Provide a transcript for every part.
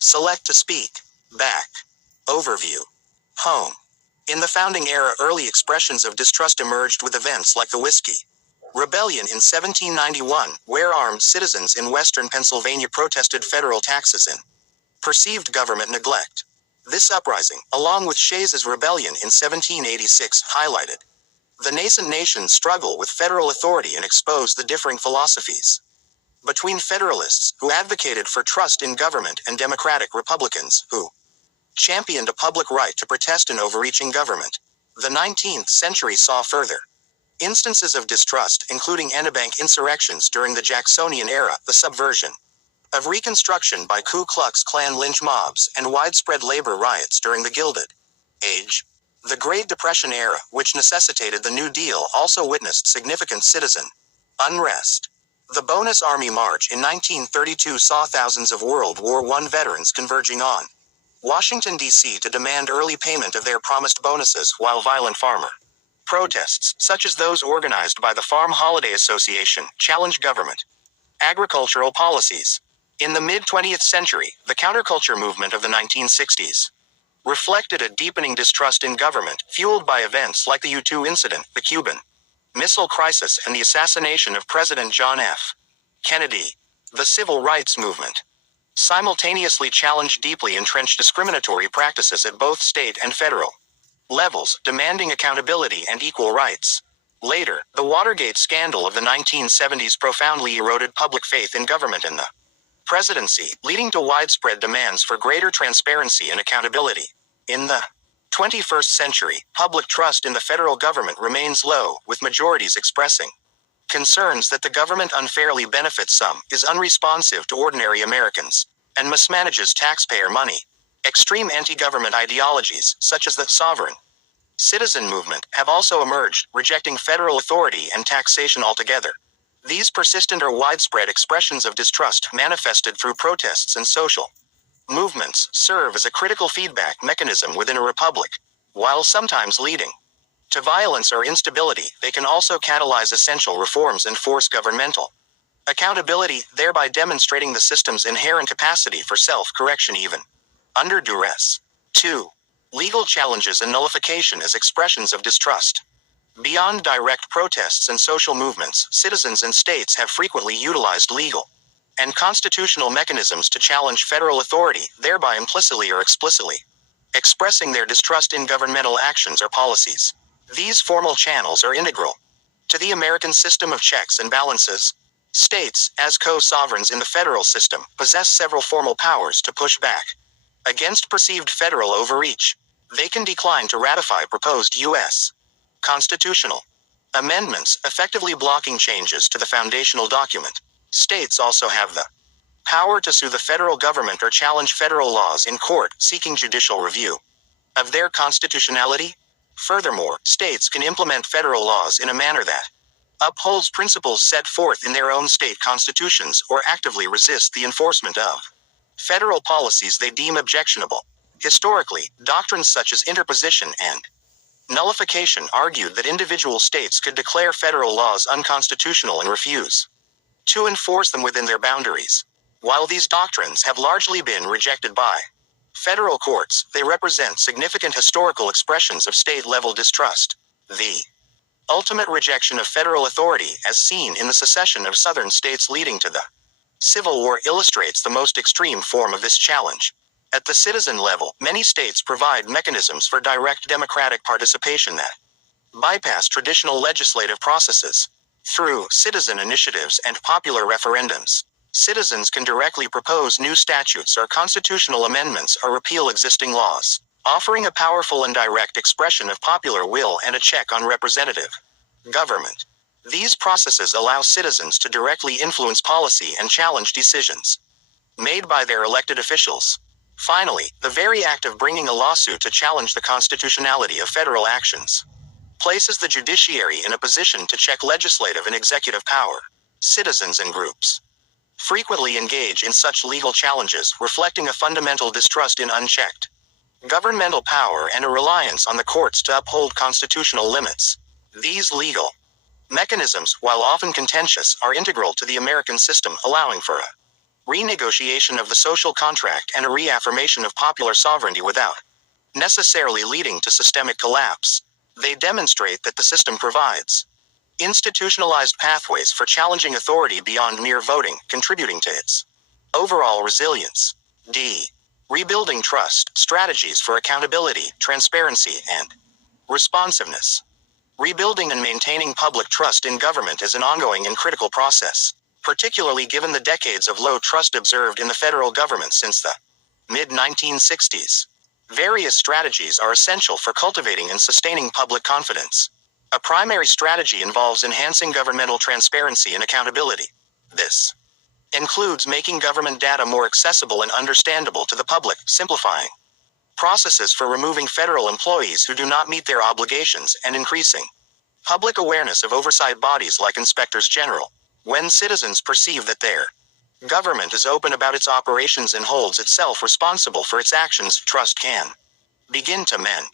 Select to speak. Back. Overview. Home. In the founding era, early expressions of distrust emerged with events like the Whiskey Rebellion in 1791, where armed citizens in western Pennsylvania protested federal taxes and perceived government neglect. This uprising, along with Shays's rebellion in 1786, highlighted the nascent nation's struggle with federal authority and exposed the differing philosophies between Federalists, who advocated for trust in government, and Democratic Republicans, who championed a public right to protest an overreaching government. The 19th century saw further instances of distrust, including Ennebank insurrections during the Jacksonian era, the subversion of Reconstruction by Ku Klux Klan lynch mobs, and widespread labor riots during the Gilded Age. The Great Depression era, which necessitated the New Deal, also witnessed significant citizen unrest. The Bonus Army March in 1932 saw thousands of World War I veterans converging on Washington, D.C. to demand early payment of their promised bonuses, while violent farmer protests, such as those organized by the Farm Holiday Association, challenged government agricultural policies. In the mid-20th century, the counterculture movement of the 1960s reflected a deepening distrust in government, fueled by events like the U-2 incident, the Cuban Missile Crisis, and the assassination of President John F. Kennedy. The Civil Rights Movement simultaneously challenged deeply entrenched discriminatory practices at both state and federal levels, demanding accountability and equal rights. Later, the Watergate scandal of the 1970s profoundly eroded public faith in government and the presidency, leading to widespread demands for greater transparency and accountability. In the 21st century, public trust in the federal government remains low, with majorities expressing concerns that the government unfairly benefits some, is unresponsive to ordinary Americans, and mismanages taxpayer money. Extreme anti-government ideologies, such as the sovereign citizen movement, have also emerged, rejecting federal authority and taxation altogether. These persistent or widespread expressions of distrust, manifested through protests and social movements, serve as a critical feedback mechanism within a republic. While sometimes leading to violence or instability, they can also catalyze essential reforms and force governmental accountability, thereby demonstrating the system's inherent capacity for self-correction even under duress. 2. Legal challenges and nullification as expressions of distrust. Beyond direct protests and social movements, citizens and states have frequently utilized legal and constitutional mechanisms to challenge federal authority, thereby implicitly or explicitly expressing their distrust in governmental actions or policies. These formal channels are integral to the American system of checks and balances. States, as co-sovereigns in the federal system, possess several formal powers to push back against perceived federal overreach. They can decline to ratify proposed U.S. constitutional amendments, effectively blocking changes to the foundational document. States also have the power to sue the federal government or challenge federal laws in court, seeking judicial review of their constitutionality. Furthermore, states can implement federal laws in a manner that upholds principles set forth in their own state constitutions, or actively resist the enforcement of federal policies they deem objectionable. Historically, doctrines such as interposition and nullification argued that individual states could declare federal laws unconstitutional and refuse to enforce them within their boundaries. While these doctrines have largely been rejected by federal courts, they represent significant historical expressions of state-level distrust. The ultimate rejection of federal authority, as seen in the secession of southern states leading to the Civil War, illustrates the most extreme form of this challenge. At the citizen level, many states provide mechanisms for direct democratic participation that bypass traditional legislative processes. Through citizen initiatives and popular referendums, citizens can directly propose new statutes or constitutional amendments or repeal existing laws, offering a powerful and direct expression of popular will and a check on representative government. These processes allow citizens to directly influence policy and challenge decisions made by their elected officials. Finally, the very act of bringing a lawsuit to challenge the constitutionality of federal actions places the judiciary in a position to check legislative and executive power. Citizens and groups frequently engage in such legal challenges, reflecting a fundamental distrust in unchecked governmental power and a reliance on the courts to uphold constitutional limits. These legal mechanisms, while often contentious, are integral to the American system, allowing for a renegotiation of the social contract and a reaffirmation of popular sovereignty without necessarily leading to systemic collapse. They demonstrate that the system provides institutionalized pathways for challenging authority beyond mere voting, contributing to its overall resilience. D. Rebuilding trust, strategies for accountability, transparency, and responsiveness. Rebuilding and maintaining public trust in government is an ongoing and critical process, particularly given the decades of low trust observed in the federal government since the mid-1960s. Various strategies are essential for cultivating and sustaining public confidence. A primary strategy involves enhancing governmental transparency and accountability. This includes making government data more accessible and understandable to the public, simplifying processes for removing federal employees who do not meet their obligations, and increasing public awareness of oversight bodies like inspectors general. When citizens perceive that their government is open about its operations and holds itself responsible for its actions, trust can begin to mend.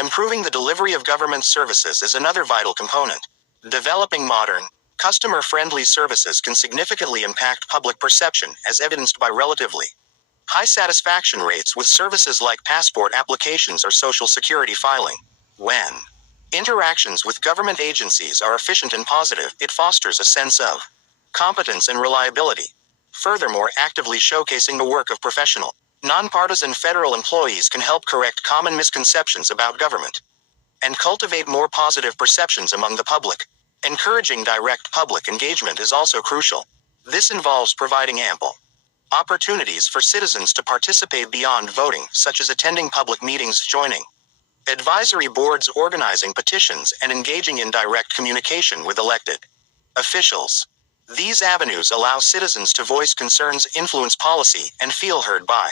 Improving the delivery of government services is another vital component. Developing modern, customer-friendly services can significantly impact public perception, as evidenced by relatively high satisfaction rates with services like passport applications or social security filing. When interactions with government agencies are efficient and positive, it fosters a sense of competence and reliability. Furthermore, actively showcasing the work of professional, nonpartisan federal employees can help correct common misconceptions about government and cultivate more positive perceptions among the public. Encouraging direct public engagement is also crucial. This involves providing ample opportunities for citizens to participate beyond voting, such as attending public meetings, joining advisory boards, organizing petitions, and engaging in direct communication with elected officials. These avenues allow citizens to voice concerns, influence policy, and feel heard by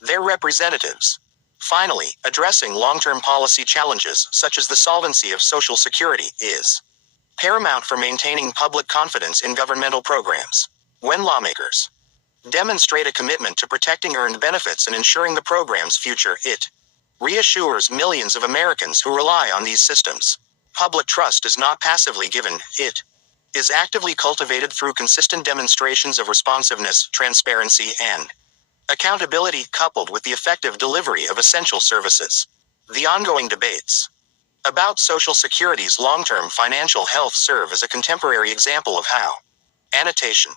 their representatives. Finally, addressing long-term policy challenges, such as the solvency of Social Security, is paramount for maintaining public confidence in governmental programs. When lawmakers demonstrate a commitment to protecting earned benefits and ensuring the program's future, it reassures millions of Americans who rely on these systems. Public trust is not passively given, it is actively cultivated through consistent demonstrations of responsiveness, transparency, and accountability, coupled with the effective delivery of essential services. The ongoing debates about Social Security's long-term financial health serve as a contemporary example of how annotation